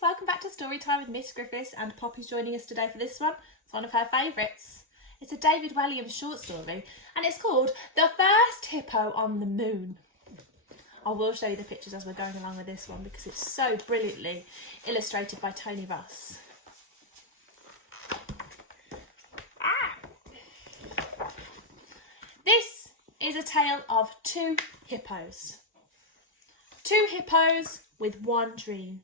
welcome back to Storytime with Miss Griffiths, and Poppy's joining us today for this one. It's one of her favourites. It's a David Walliams short story and it's called The First Hippo on the Moon. I will show you the pictures as we're going along with this one because it's so brilliantly illustrated by Tony Ross. This is a tale of two hippos. Two hippos with one dream: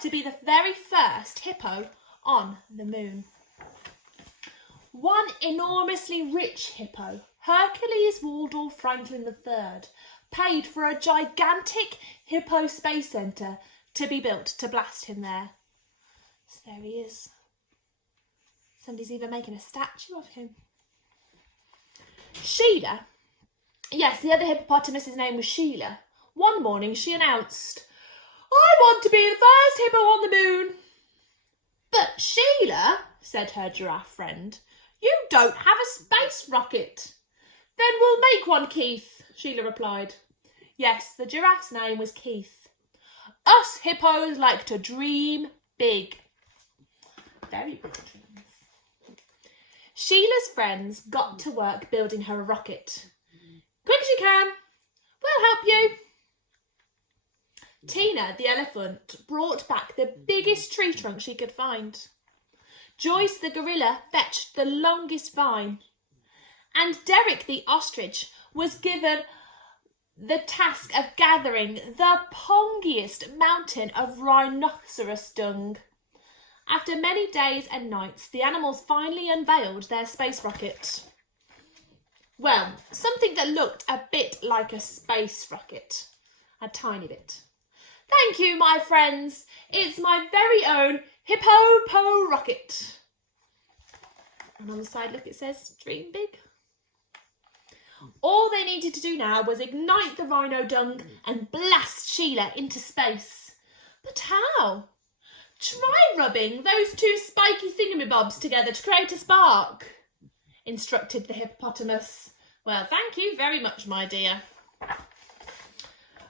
to be the very first hippo on the moon. One enormously rich hippo, Hercules Waldorf Franklin III, paid for a gigantic hippo space centre to be built to blast him there. So there he is. Somebody's even making a statue of him. Sheila, yes, the other hippopotamus's name was Sheila. One morning she announced, "I want to be the first hippo on the moon." "But Sheila," said her giraffe friend, "you don't have a space rocket." "Then we'll make one, Keith," Sheila replied. Yes, the giraffe's name was Keith. Us hippos like to dream big. Very big dreams. Sheila's friends got to work building her a rocket. "Quick as you can. We'll help you." Tina, the elephant, brought back the biggest tree trunk she could find. Joyce, the gorilla, fetched the longest vine. And Derek, the ostrich, was given the task of gathering the pongiest mountain of rhinoceros dung. After many days and nights, the animals finally unveiled their space rocket. Well, something that looked a bit like a space rocket. A tiny bit. "Thank you, my friends. It's my very own Hippo rocket." And on the side, look, it says "Dream Big." All they needed to do now was ignite the rhino dung and blast Sheila into space. But how? "Try rubbing those two spiky thingamabobs together to create a spark," instructed the hippopotamus. "Well, thank you very much, my dear."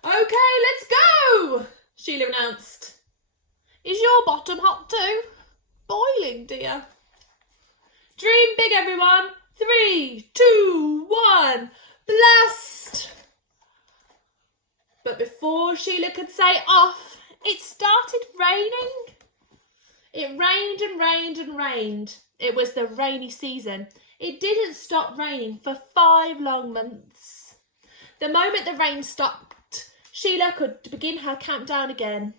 "Okay, let's go," Sheila announced. "Is your bottom hot too?" "Boiling, dear." "Dream big, everyone. 3, 2, 1, blast!" But before Sheila could say off, it started raining. It rained and rained and rained. It was the rainy season. It didn't stop raining for 5 long months. The moment the rain stopped, Sheila could begin her countdown again.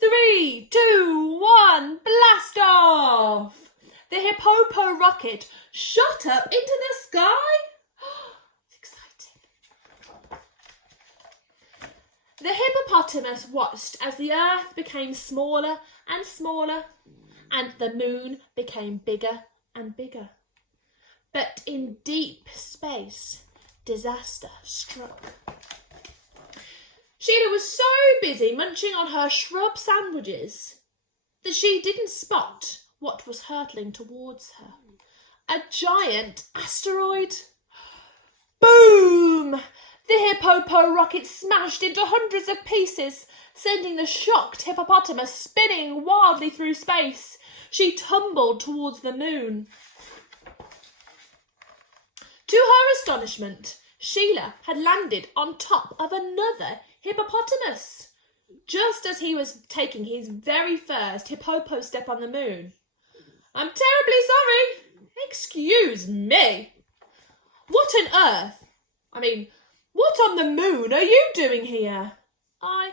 3, 2, 1, blast off! The Hippo rocket shot up into the sky. It's exciting. The hippopotamus watched as the earth became smaller and smaller, and the moon became bigger and bigger. But in deep space, disaster struck. Sheila was so busy munching on her shrub sandwiches that she didn't spot what was hurtling towards her. A giant asteroid. Boom! The Hippo rocket smashed into hundreds of pieces, sending the shocked hippopotamus spinning wildly through space. She tumbled towards the moon. To her astonishment, Sheila had landed on top of another hippopotamus, just as he was taking his very first hippo step on the moon. "I'm terribly sorry. Excuse me. What on earth? What on the moon are you doing here?" I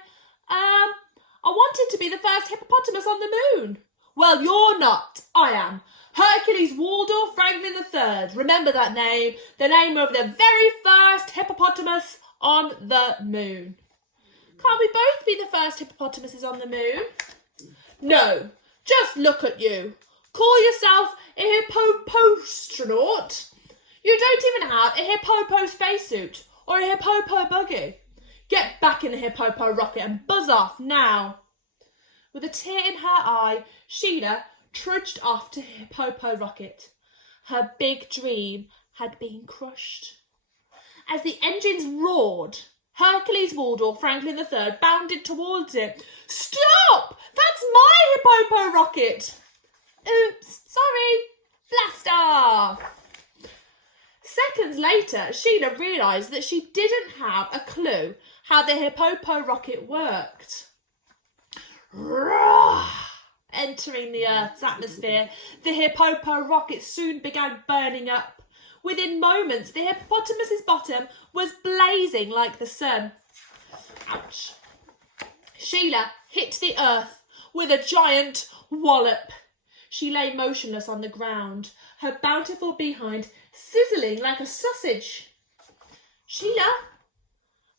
wanted to be the first hippopotamus on the moon." "Well, you're not. I am. Hercules Waldorf Franklin III. Remember that name. The name of the very first hippopotamus on the moon." "Can't we both be the first hippopotamuses on the moon?" "No. Just look at you. Call yourself a hippopostronaut. You don't even have a hippo spacesuit or a hippo buggy. Get back in the hippo rocket and buzz off now." With a tear in her eye, Sheila trudged off to the hippo rocket. Her big dream had been crushed. As the engines roared, Hercules Waldorf Franklin III bounded towards it. "Stop! That's That's my hippopo rocket. Oops, sorry. Blast off. Seconds later, Sheila realised that she didn't have a clue how the hippopo rocket worked. Entering the Earth's atmosphere, the hippopo rocket soon began burning up. Within moments, the hippopotamus's bottom was blazing like the sun. Ouch. Sheila hit the earth with a giant wallop. She lay motionless on the ground, her bountiful behind sizzling like a sausage. Sheila,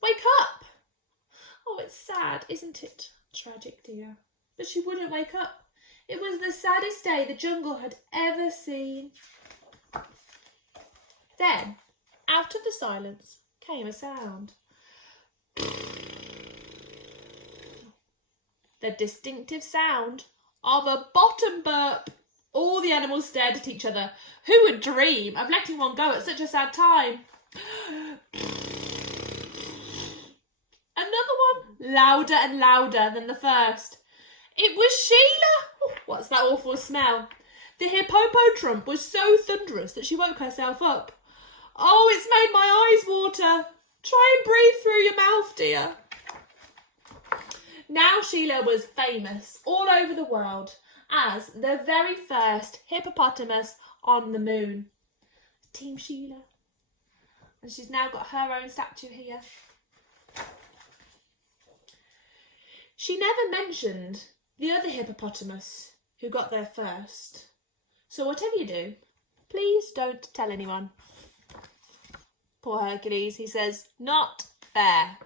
wake up. Oh, it's sad, isn't it? Tragic, dear. But she wouldn't wake up. It was the saddest day the jungle had ever seen. Then, out of the silence, came a sound. The distinctive sound of a bottom burp. All the animals stared at each other. Who would dream of letting one go at such a sad time? Another one, louder and louder than the first. It was Sheila. Oh, what's that awful smell? The hippopotamus was so thunderous that she woke herself up. Oh, it's made my eyes water. Try and breathe through your mouth, dear. Now Sheila was famous all over the world as the very first hippopotamus on the moon. Team Sheila. And she's now got her own statue here. She never mentioned the other hippopotamus who got there first. So whatever you do, please don't tell anyone. Poor Hercules, he says, not fair.